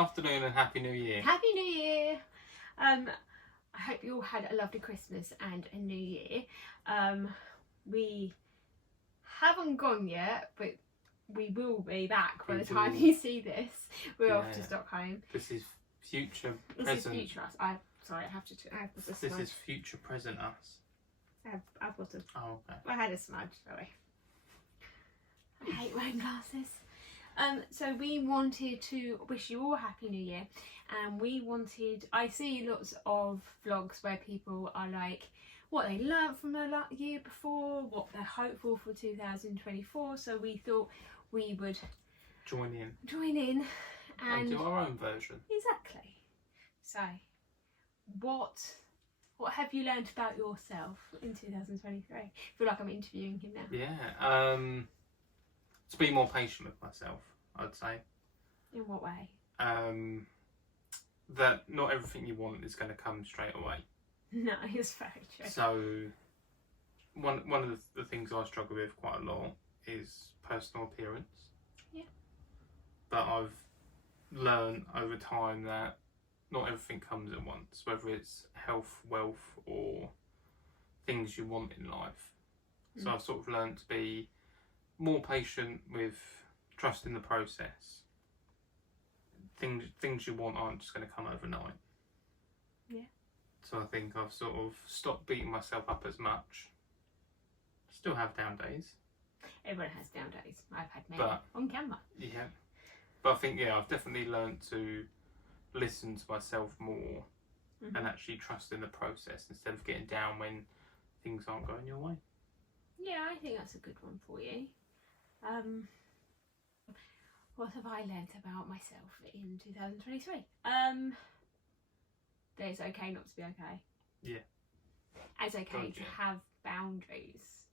afternoon and Happy New Year. Happy New Year. I hope you all had a lovely Christmas and a New Year. We haven't gone yet, but we will be back by the time you see this. We're off to Stockholm. This is future this present. This is future us. I have to add this. This is future present us. I've got a... Oh, okay. I had a smudge, sorry. I hate wearing glasses. So we wanted to wish you all a Happy New Year, and I see lots of vlogs where people are like what they learnt from the year before, what they're hopeful for 2024, so we thought we would join in and do our own version. Exactly. So what have you learnt about yourself in 2023? I feel like I'm interviewing him now. Yeah, to be more patient with myself, I'd say. In what way? That not everything you want is going to come straight away. No, it's very true. So, one of the things I struggle with quite a lot is personal appearance. Yeah. But I've learned over time that not everything comes at once, whether it's health, wealth, or things you want in life. So I've sort of learned to be more patient with trusting the process. Things you want aren't just going to come overnight. Yeah. So I think I've sort of stopped beating myself up as much. Still have down days. Everyone has down days. I've had many on camera. Yeah. But I think, I've definitely learned to listen to myself more and actually trust in the process instead of getting down when things aren't going your way. Yeah, I think that's a good one for you. What have I learnt about myself in 2023? That it's okay not to be okay. Yeah. It's okay to have boundaries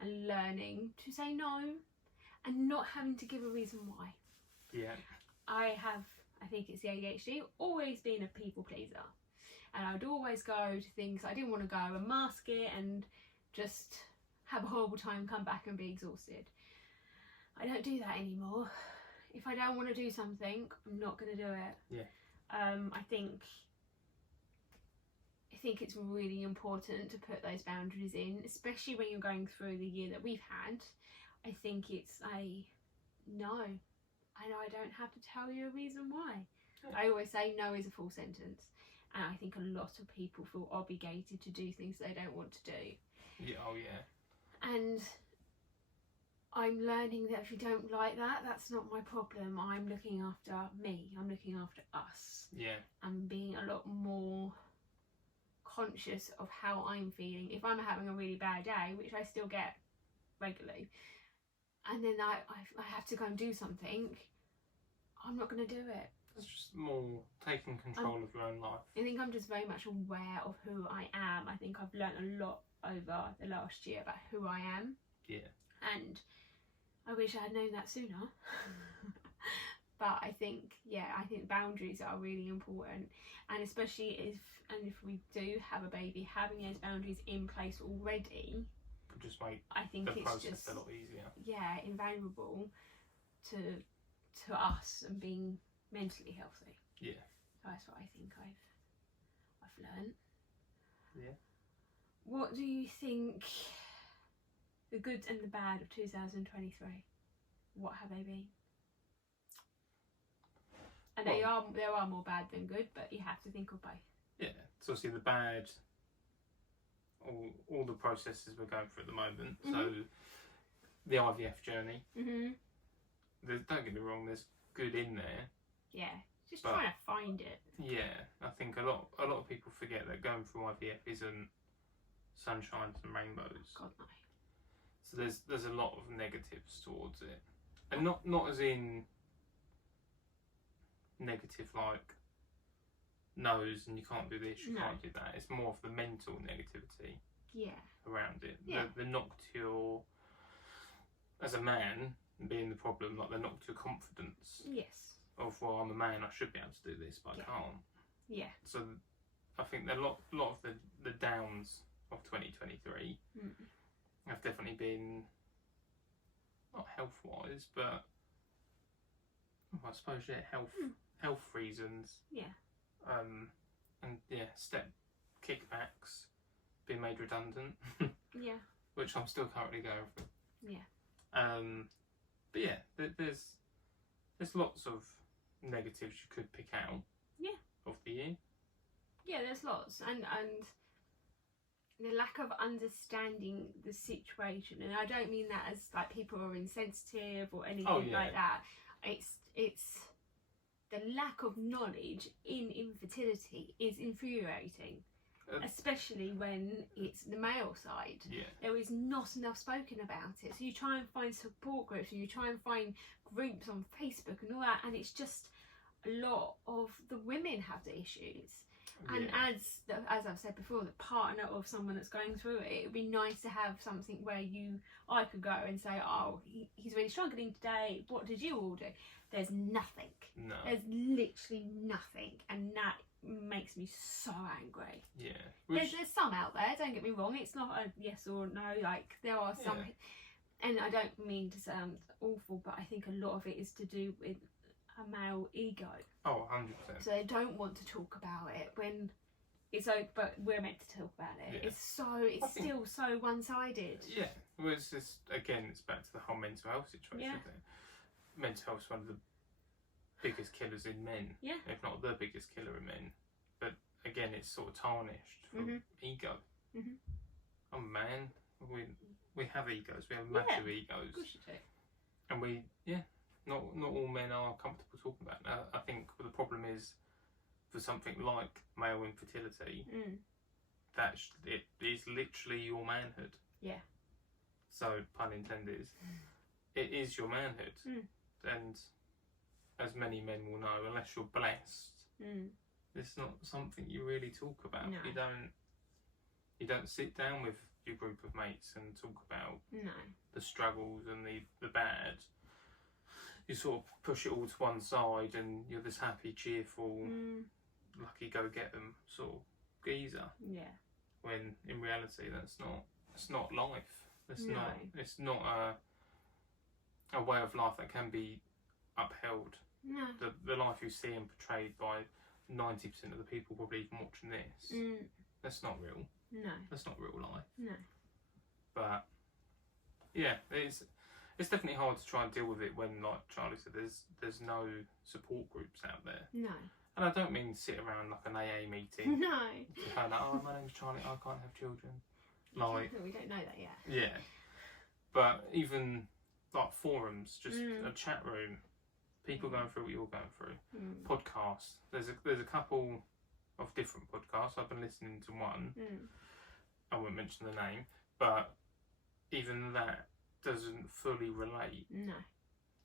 and learning to say no and not having to give a reason why. Yeah. I think it's the ADHD, always been a people pleaser. And I would always go to things I didn't want to go and mask it and just have a horrible time, come back and be exhausted. I don't do that anymore. If I don't want to do something, I'm not going to do it. Yeah. I think it's really important to put those boundaries in, especially when you're going through the year that we've had. I think it's a no. I know I don't have to tell you a reason why. Yeah. I always say no is a full sentence. And I think a lot of people feel obligated to do things they don't want to do. Yeah, oh yeah. And I'm learning that if you don't like that, that's not my problem. I'm looking after me. I'm looking after us. Yeah. I'm being a lot more conscious of how I'm feeling. If I'm having a really bad day, which I still get regularly, and then I have to go and do something, I'm not going to do it. It's just more taking control of your own life. I think I'm just very much aware of who I am. I think I've learnt a lot over the last year about who I am. Yeah. And I wish I had known that sooner. But I think boundaries are really important, and especially if we do have a baby, having those boundaries in place already could just make the process a lot easier. Yeah, invaluable to us and being mentally healthy. Yeah. So that's what I think I've learnt. Yeah. What do you think the good and the bad of 2023? What have they been? And there are more bad than good, but you have to think of both. Yeah, so obviously the bad, all the processes we're going through at the moment. So the IVF journey. Don't get me wrong, there's good in there. Yeah, just trying to find it. Yeah, I think a lot of people forget that going through IVF isn't sunshines and rainbows. God no. So there's a lot of negatives towards it, and not as in negative like no's and you can't do this, you can't do that. It's more of the mental negativity around it. Yeah. They're knocked your, as a man being the problem, like they're knocked your confidence. Yes. Of, well, I'm a man, I should be able to do this, but I can't. Yeah. So I think a lot of the downs of 2023 have definitely been not health wise, but I suppose health health reasons. Yeah. And yeah, step kickbacks, being made redundant. Yeah. Which I'm still currently going through. Yeah. But yeah, there's lots of negatives you could pick out. Yeah. Of the year. Yeah, there's lots, and the lack of understanding the situation, and I don't mean that as like people are insensitive or anything like that. It's the lack of knowledge in infertility is infuriating, especially when it's the male side. Yeah. There is not enough spoken about it, so you try and find support groups and you try and find groups on Facebook and all that, and it's just a lot of the women have the issues. And as I've said before, the partner of someone that's going through it, it would be nice to have something where I could go and say, oh, he's really struggling today, what did you all do? There's nothing. No. There's literally nothing, and that makes me so angry. Yeah. There's some out there, don't get me wrong, it's not a yes or no, like there are some, and I don't mean to sound awful, but I think a lot of it is to do with a male ego. Oh, 100%. So they don't want to talk about it when it's over, but we're meant to talk about it. Yeah. It's still so one-sided. Yeah. Well, it's just, again, it's back to the whole mental health situation. Yeah. Isn't it? Mental health is one of the biggest killers in men. Yeah. If not the biggest killer in men. But again, it's sort of tarnished from ego. Mhm. I'm a man. We have egos. We have massive egos. Of course you do. And not all men are comfortable talking about that. I think the problem is for something like male infertility, that it is literally your manhood. Yeah. So, pun intended, it is your manhood. And as many men will know, unless you're blessed, it's not something you really talk about. No. You don't sit down with your group of mates and talk about the struggles and the bad. You sort of push it all to one side and you're this happy, cheerful, lucky go get them sort of geezer. Yeah. When in reality it's not life. It's not a way of life that can be upheld. No. The life you see and portrayed by 90% of the people probably even watching this. That's not real. No. That's not real life. No. But yeah, it's definitely hard to try and deal with it when, like Charlie said, there's no support groups out there. No. And I don't mean sit around like an AA meeting. No. Kind of, oh, my name's Charlie, I can't have children. Like, we don't know that yet. yeah. But even like forums, just a chat room, people going through what you're going through. Podcasts. There's a couple of different podcasts. I've been listening to one. I won't mention the name, but even that doesn't fully relate. No.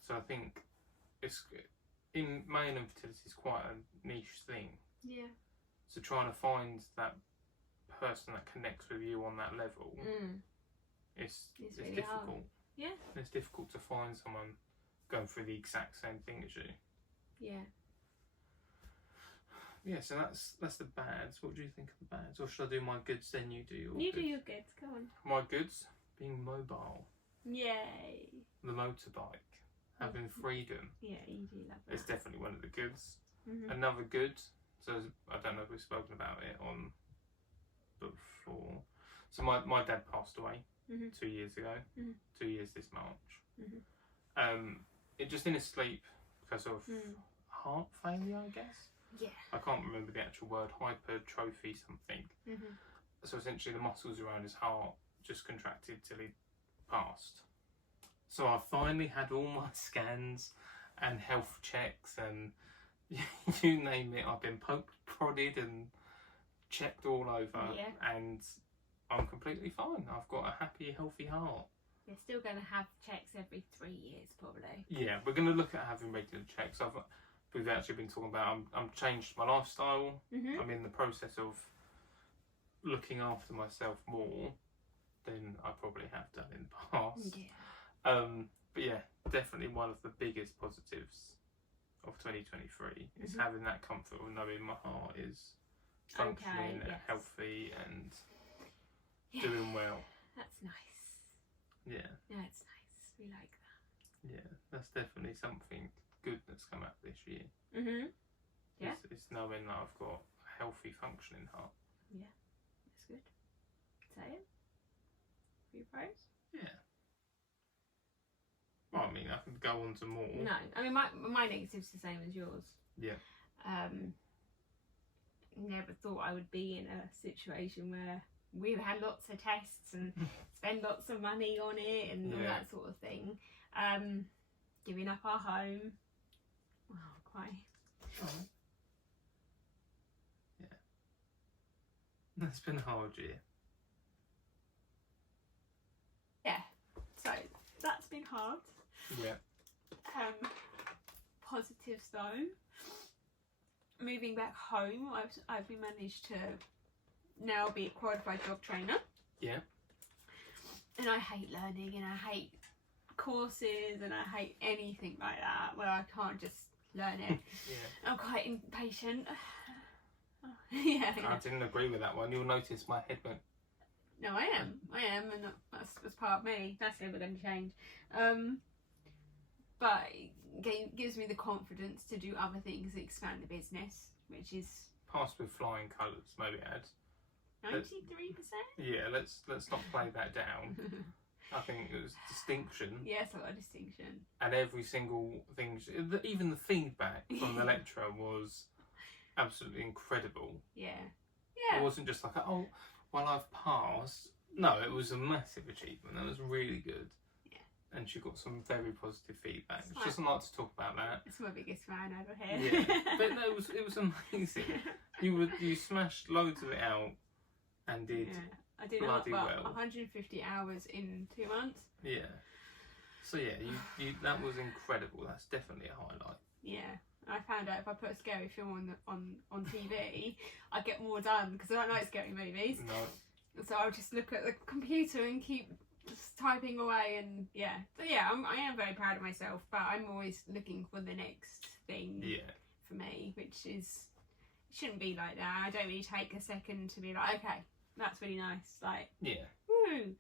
So I think in male infertility is quite a niche thing. Yeah. So trying to find that person that connects with you on that level, it's really difficult. hard. Yeah. It's difficult to find someone going through the exact same thing as you. Yeah. Yeah, so that's the bads. What do you think of the bads? Or should I do my goods, then you do your goods? You do your goods, go on. My goods, being mobile. Yay. The motorbike. Having freedom. Yeah, you do love that. It's definitely one of the goods. Another good, so I don't know if we've spoken about it on before. So my dad passed away 2 years ago. 2 years this March. It just in his sleep because of heart failure, I guess. Yeah. I can't remember the actual word, hypertrophy something. So essentially the muscles around his heart just contracted till he passed. So I finally had all my scans and health checks and you name it. I've been poked, prodded and checked all over, and I'm completely fine. I've got a happy, healthy heart. You're still going to have checks every 3 years probably. Yeah, we're going to look at having regular checks. We've actually been talking about I'm changed my lifestyle. I'm in the process of looking after myself more than I probably have done in the past. Yeah. But yeah, definitely one of the biggest positives of 2023 is having that comfort of knowing my heart is functioning, healthy and doing well. That's nice. Yeah. Yeah, it's nice. We like that. Yeah, that's definitely something good that's come out this year. Yeah. It's knowing that I've got a healthy, functioning heart. That's good. Say it. Few praise. Yeah. Well, I mean, I can go on to more. No, I mean my negative's the same as yours. Yeah. Never thought I would be in a situation where we've had lots of tests and spend lots of money on it and all that sort of thing. Giving up our home. Wow, quite. Yeah. That's been a hard year. Yeah. So that's been hard. Yeah. Positives though. Moving back home, I've been managed to now be a qualified dog trainer. Yeah. And I hate learning and I hate courses and I hate anything like that where I can't just learn it. Yeah. I'm quite impatient. Yeah. I didn't agree with that one. You'll notice my head went. No, I am, and that's part of me. That's never going to change. But it gives me the confidence to do other things that expand the business, which is Passed with flying colours, maybe add. 93%. Yeah, let's not play that down. I think it was distinction. Yes, a lot of distinction. And every single thing, even the feedback from the lecturer was absolutely incredible. Yeah. It wasn't just like, oh, well, I've passed. No, it was a massive achievement. That was really good. Yeah. And she got some very positive feedback. She doesn't like to talk about that. It's my biggest fan over here. Yeah, but no, it was amazing. You smashed loads of it out and did. Yeah. I did bloody about well. 150 hours in 2 months. Yeah. So yeah, you that was incredible. That's definitely a highlight. Yeah. I found out if I put a scary film on TV, I'd get more done because I don't like scary movies. No. So I'll just look at the computer and keep just typing away and yeah. So yeah, I am very proud of myself, but I'm always looking for the next thing for me, which is, it shouldn't be like that. I don't really take a second to be like, okay, that's really nice. Like, woo.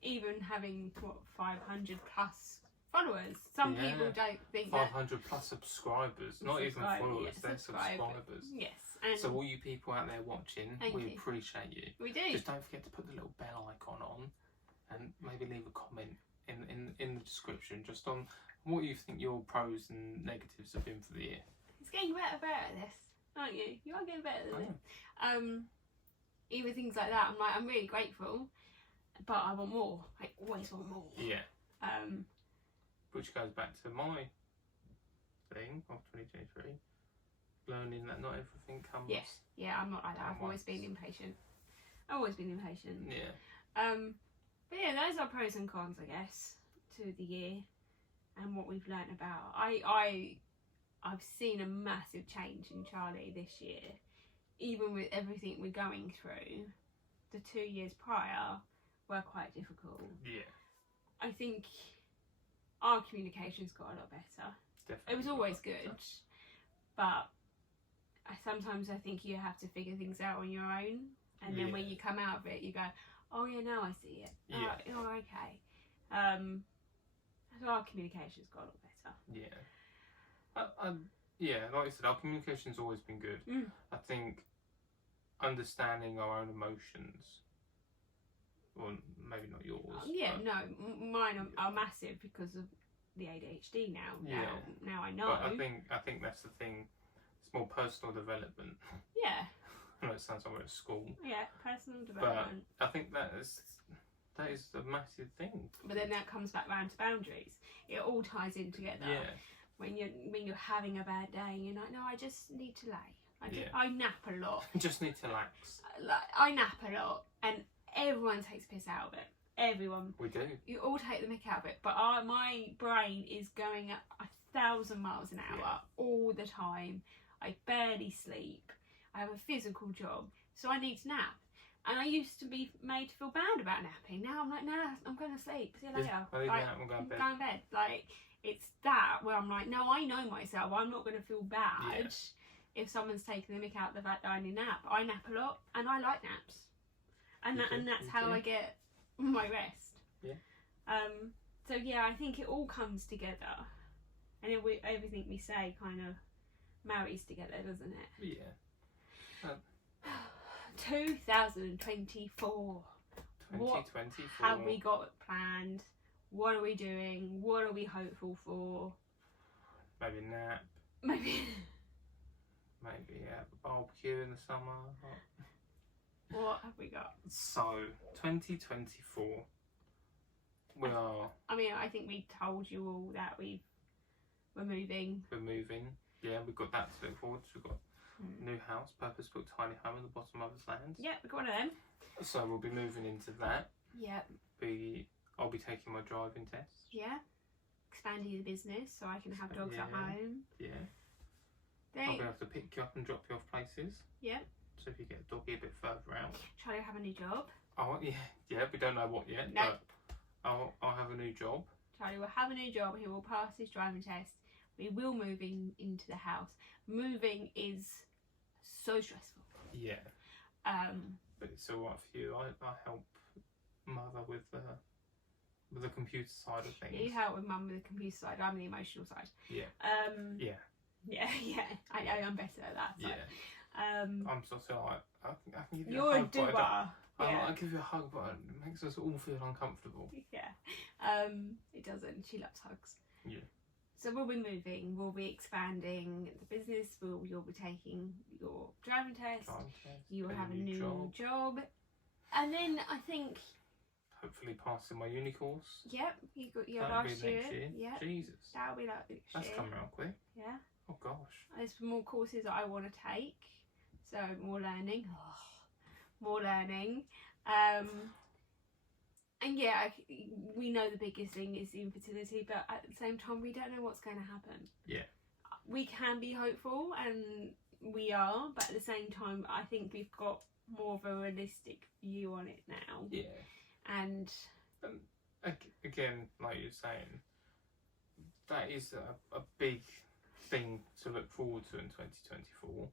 Even having, 500 plus followers. Some people don't think 500 plus subscribers, not even followers, they're subscribers. Yes. And so all you people out there watching, we appreciate you. We do. Just don't forget to put the little bell icon on and maybe leave a comment in the description just on what you think your pros and negatives have been for the year. It's getting better at this, aren't you? You are getting better at this. Even things like that, I'm really grateful, but I want more. I always want more. Yeah. Which goes back to my thing of 2023, learning that not everything comes. Yeah, I'm not like that. I've always been impatient. Yeah. But yeah, those are pros and cons, I guess, to the year and what we've learnt about. I've seen a massive change in Charlie this year. Even with everything we're going through, the 2 years prior were quite difficult. Yeah. I think our communication's got a lot better. Definitely. It was always good, but sometimes I think you have to figure things out on your own, and then when you come out of it, you go, oh yeah, now I see it. Oh, okay. So our communication's got a lot better. Yeah. Yeah, like I said, our communication's always been good. I think understanding our own emotions, well, maybe not yours. Mine are massive because of the ADHD now. Now I know. But I think that's the thing. It's more personal development. Yeah. I know it sounds like we're at school. Yeah, personal development. But I think that is a massive thing. But then that comes back round to boundaries. It all ties in together. Yeah. When you're having a bad day, you're like, no, I just need to lay. I nap a lot. Just need to relax. I nap a lot, and everyone takes piss out of it. Everyone. We do. You all take the mick out of it, but my brain is going at 1,000 miles an hour all the time. I barely sleep. I have a physical job, so I need to nap. And I used to be made to feel bad about napping. Now I'm like, nah, I'm going to sleep. See you later. I'm going to bed. Like, it's that where I'm like, no, I know myself. I'm not going to feel bad if someone's taking the mick out the fact that I need a nap. I nap a lot, and I like naps. And that's how I get my rest. Yeah. So yeah, I think it all comes together, and everything we say kind of marries together, doesn't it? Yeah. 2024. 2024. What have we got planned? What are we doing? What are we hopeful for? Maybe a nap. Maybe A barbecue in the summer. what have we got? So 2024. We are. I mean, I think we told you all that we're moving. We're moving. Yeah, we've got that to look forward to. We've got a new house, purpose-built tiny home in the bottom of his land. Yeah, we've got one of them. So we'll be moving into that. Yeah. I'll be taking my driving test. Yeah. Expanding the business so I can have dogs at home. Yeah. I'll be able to pick you up and drop you off places. Yeah. So if you get a doggy a bit further out. Charlie will have a new job. Oh yeah. We don't know what yet. No. But I'll have a new job. Charlie will have a new job. He will pass his driving test. We will move into the house. Moving is so stressful. Yeah. But it's all right for you. I help mother with the computer side of things. You help with mum with the computer side. I'm the emotional side. Yeah. Yeah. I'm better at that side. Yeah. I'm sort of like I can give you You're a hug. You're a doer. I'll give you a hug, but it makes us all feel uncomfortable. Yeah. It doesn't. She loves hugs. Yeah. So we'll be moving, we'll be expanding the business, you'll be taking your driving test, you'll have a new job. And then I think... Hopefully passing my uni course. Yep, you got your That'll last be year. next year. Yep. Jesus. That'll be like next That's year. coming around quick. Yeah. Oh gosh. There's more courses that I want to take. So more learning. More learning. And yeah, we know the biggest thing is the infertility, but at the same time, we don't know what's going to happen. Yeah. We can be hopeful, and we are, but at the same time, I think we've got more of a realistic view on it now. Yeah. And again, like you're saying, that is a big thing to look forward to in 2024,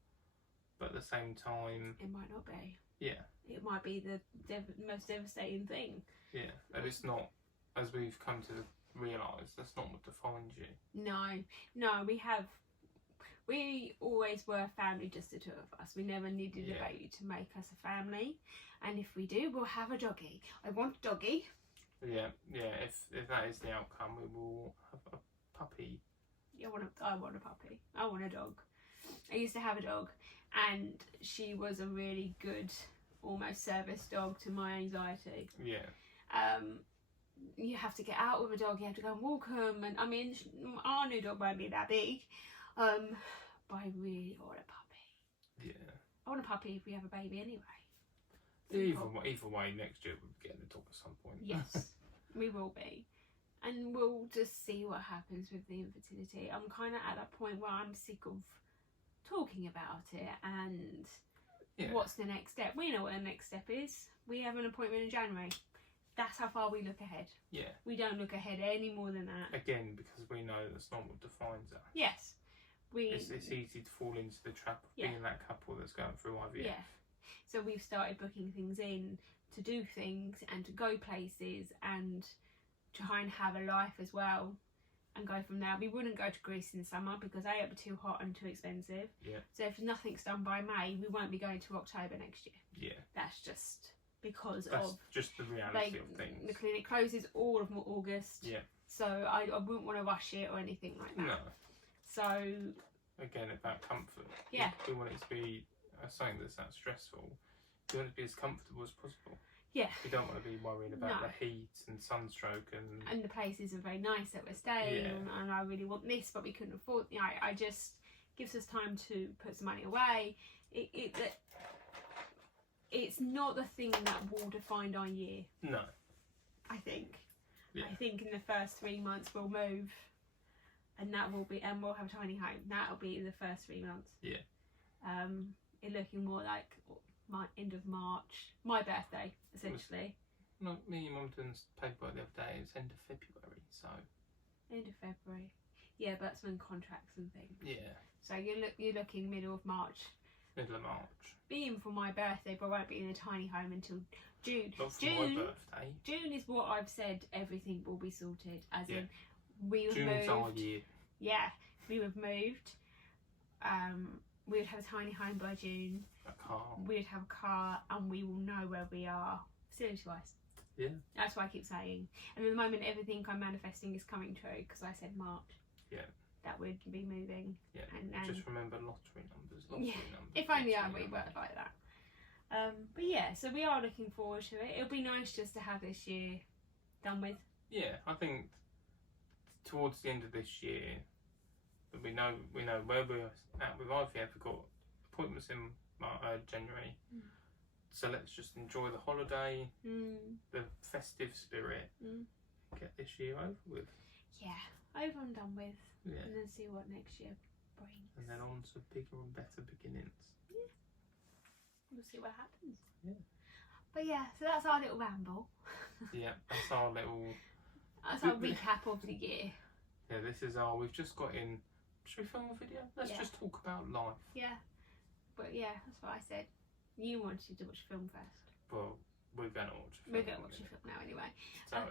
but at the same time... It might not be. Yeah. It might be the most devastating thing. Yeah, and it's not, as we've come to realise, that's not what defines you. No, we always were a family, just the two of us. We never needed a baby to make us a family, and if we do, we'll have a doggy. I want a doggy. Yeah, if that is the outcome, we will have a puppy. I want a puppy. I want a dog. I used to have a dog, and she was a really good, almost service dog to my anxiety. Yeah. You have to get out with a dog, you have to go and walk them, and I mean, our new dog won't be that big, but I really want a puppy. Yeah. I want a puppy if we have a baby anyway. Either way, next year we'll be getting a dog at some point. Yes, we will be. And we'll just see what happens with the infertility. I'm kind of at that point where I'm sick of talking about it and what's the next step. We know what the next step is. We have an appointment in January. That's how far we look ahead. Yeah. We don't look ahead any more than that. Again, because we know that's not what defines us. Yes. It's easy to fall into the trap of being that couple that's going through IVF. Yeah. So we've started booking things in to do things and to go places and try and have a life as well and go from there. We wouldn't go to Greece in the summer because A, it'd be too hot and too expensive. Yeah. So if nothing's done by May, we won't be going to October next year. Yeah. That's just... That's just the reality of things. The clinic closes all of August. Yeah. So I wouldn't want to rush it or anything like that. No. So again, about comfort. Yeah. We want it to be something that's that stressful. We want it to be as comfortable as possible. Yeah. We don't want to be worrying about the heat and sunstroke and the place isn't very nice that we're staying and I really want this but we couldn't afford. I just gives us time to put some money away. It's not the thing that will define our year. No. I think. Yeah. I think in the first 3 months we'll move and we'll have a tiny home. That'll be the first 3 months. Yeah. It looking more like my end of March. My birthday, essentially. No, me and Mum done paperwork the other day, it's end of February, so. End of February. Yeah, but that's when contracts and things. Yeah. So you're looking middle of March. Middle of March. Being for my birthday, but I won't be in a tiny home until June. Not for my birthday. June is what I've said. Everything will be sorted. As in, we have June's moved. Our year. Yeah, we have moved. we would have a tiny home by June. A car. We would have a car, and we will know where we are. Facility-wise. Yeah. That's what I keep saying. And at the moment, everything I'm manifesting is coming true because I said March. Yeah. That we'd be moving. Yeah. And just remember lottery numbers. If only we worked like that. But yeah, so we are looking forward to it. It'll be nice just to have this year done with. Yeah, I think towards the end of this year, that we know where we're at with IVF. We've got appointments in January. So let's just enjoy the holiday, the festive spirit, get this year over with. Yeah, over and done with. Yeah. And then see what next year brings. And then on to bigger and better beginnings. Yeah. We'll see what happens. Yeah. But yeah, so that's our little ramble. Yeah, that's our little... That's our recap of the year. Yeah, we've just got in... Should we film a video? Let's just talk about life. Yeah. But yeah, that's what I said. You wanted to watch a film first. Well, we're going to watch a film. We're going to watch a film now anyway. So,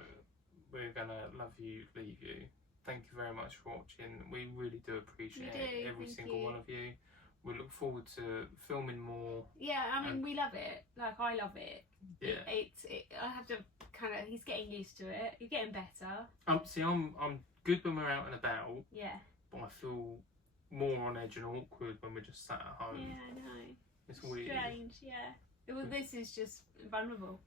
we're going to love you, leave you. Thank you very much for watching. We really do appreciate every single one of you. We look forward to filming more. Yeah, I mean, we love it. Like, I love it. Yeah. I have to kind of... He's getting used to it. You're getting better. See, I'm good when we're out and about. Yeah. But I feel more on edge and awkward when we're just sat at home. Yeah, I know. It's weird. Strange, yeah. Well, this is just vulnerable.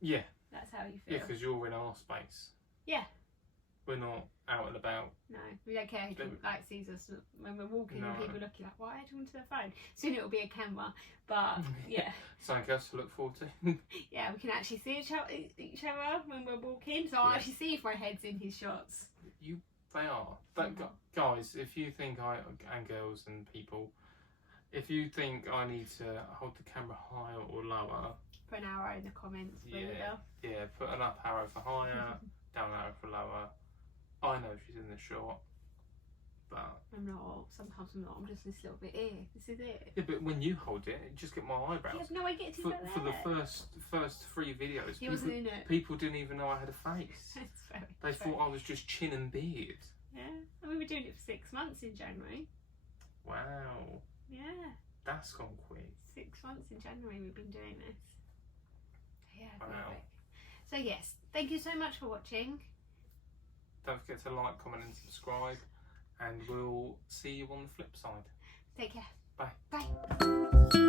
Yeah. That's how you feel. Yeah, because you're in our space. Yeah. We're not out and about. No, we don't care who sees us when we're walking and people looking like, why are you talking to their phone? Soon it'll be a camera, but yeah. Something else to look forward to. Yeah, we can actually see each other when we're walking, so I'll actually see if my head's in his shots. They are. Guys, if you think and girls and people, if you think I need to hold the camera higher or lower, put an arrow in the comments. Yeah, put an up arrow for higher, down arrow for lower. I know she's in the shot, but I'm not. Sometimes I'm not. I'm just this little bit here. This is it. Yeah, but when you hold it, just get my eyebrows. You have no idea to for the first 3 videos. He wasn't in it. People didn't even know I had a face. That's very They thought I was just chin and beard. Yeah, and we were doing it for 6 months in January. Wow. Yeah. That's gone quick. 6 months in January we've been doing this. Yeah. Wow. Quick. So yes, thank you so much for watching. Don't forget to like, comment and subscribe, and we'll see you on the flip side. Take care. Bye. Bye.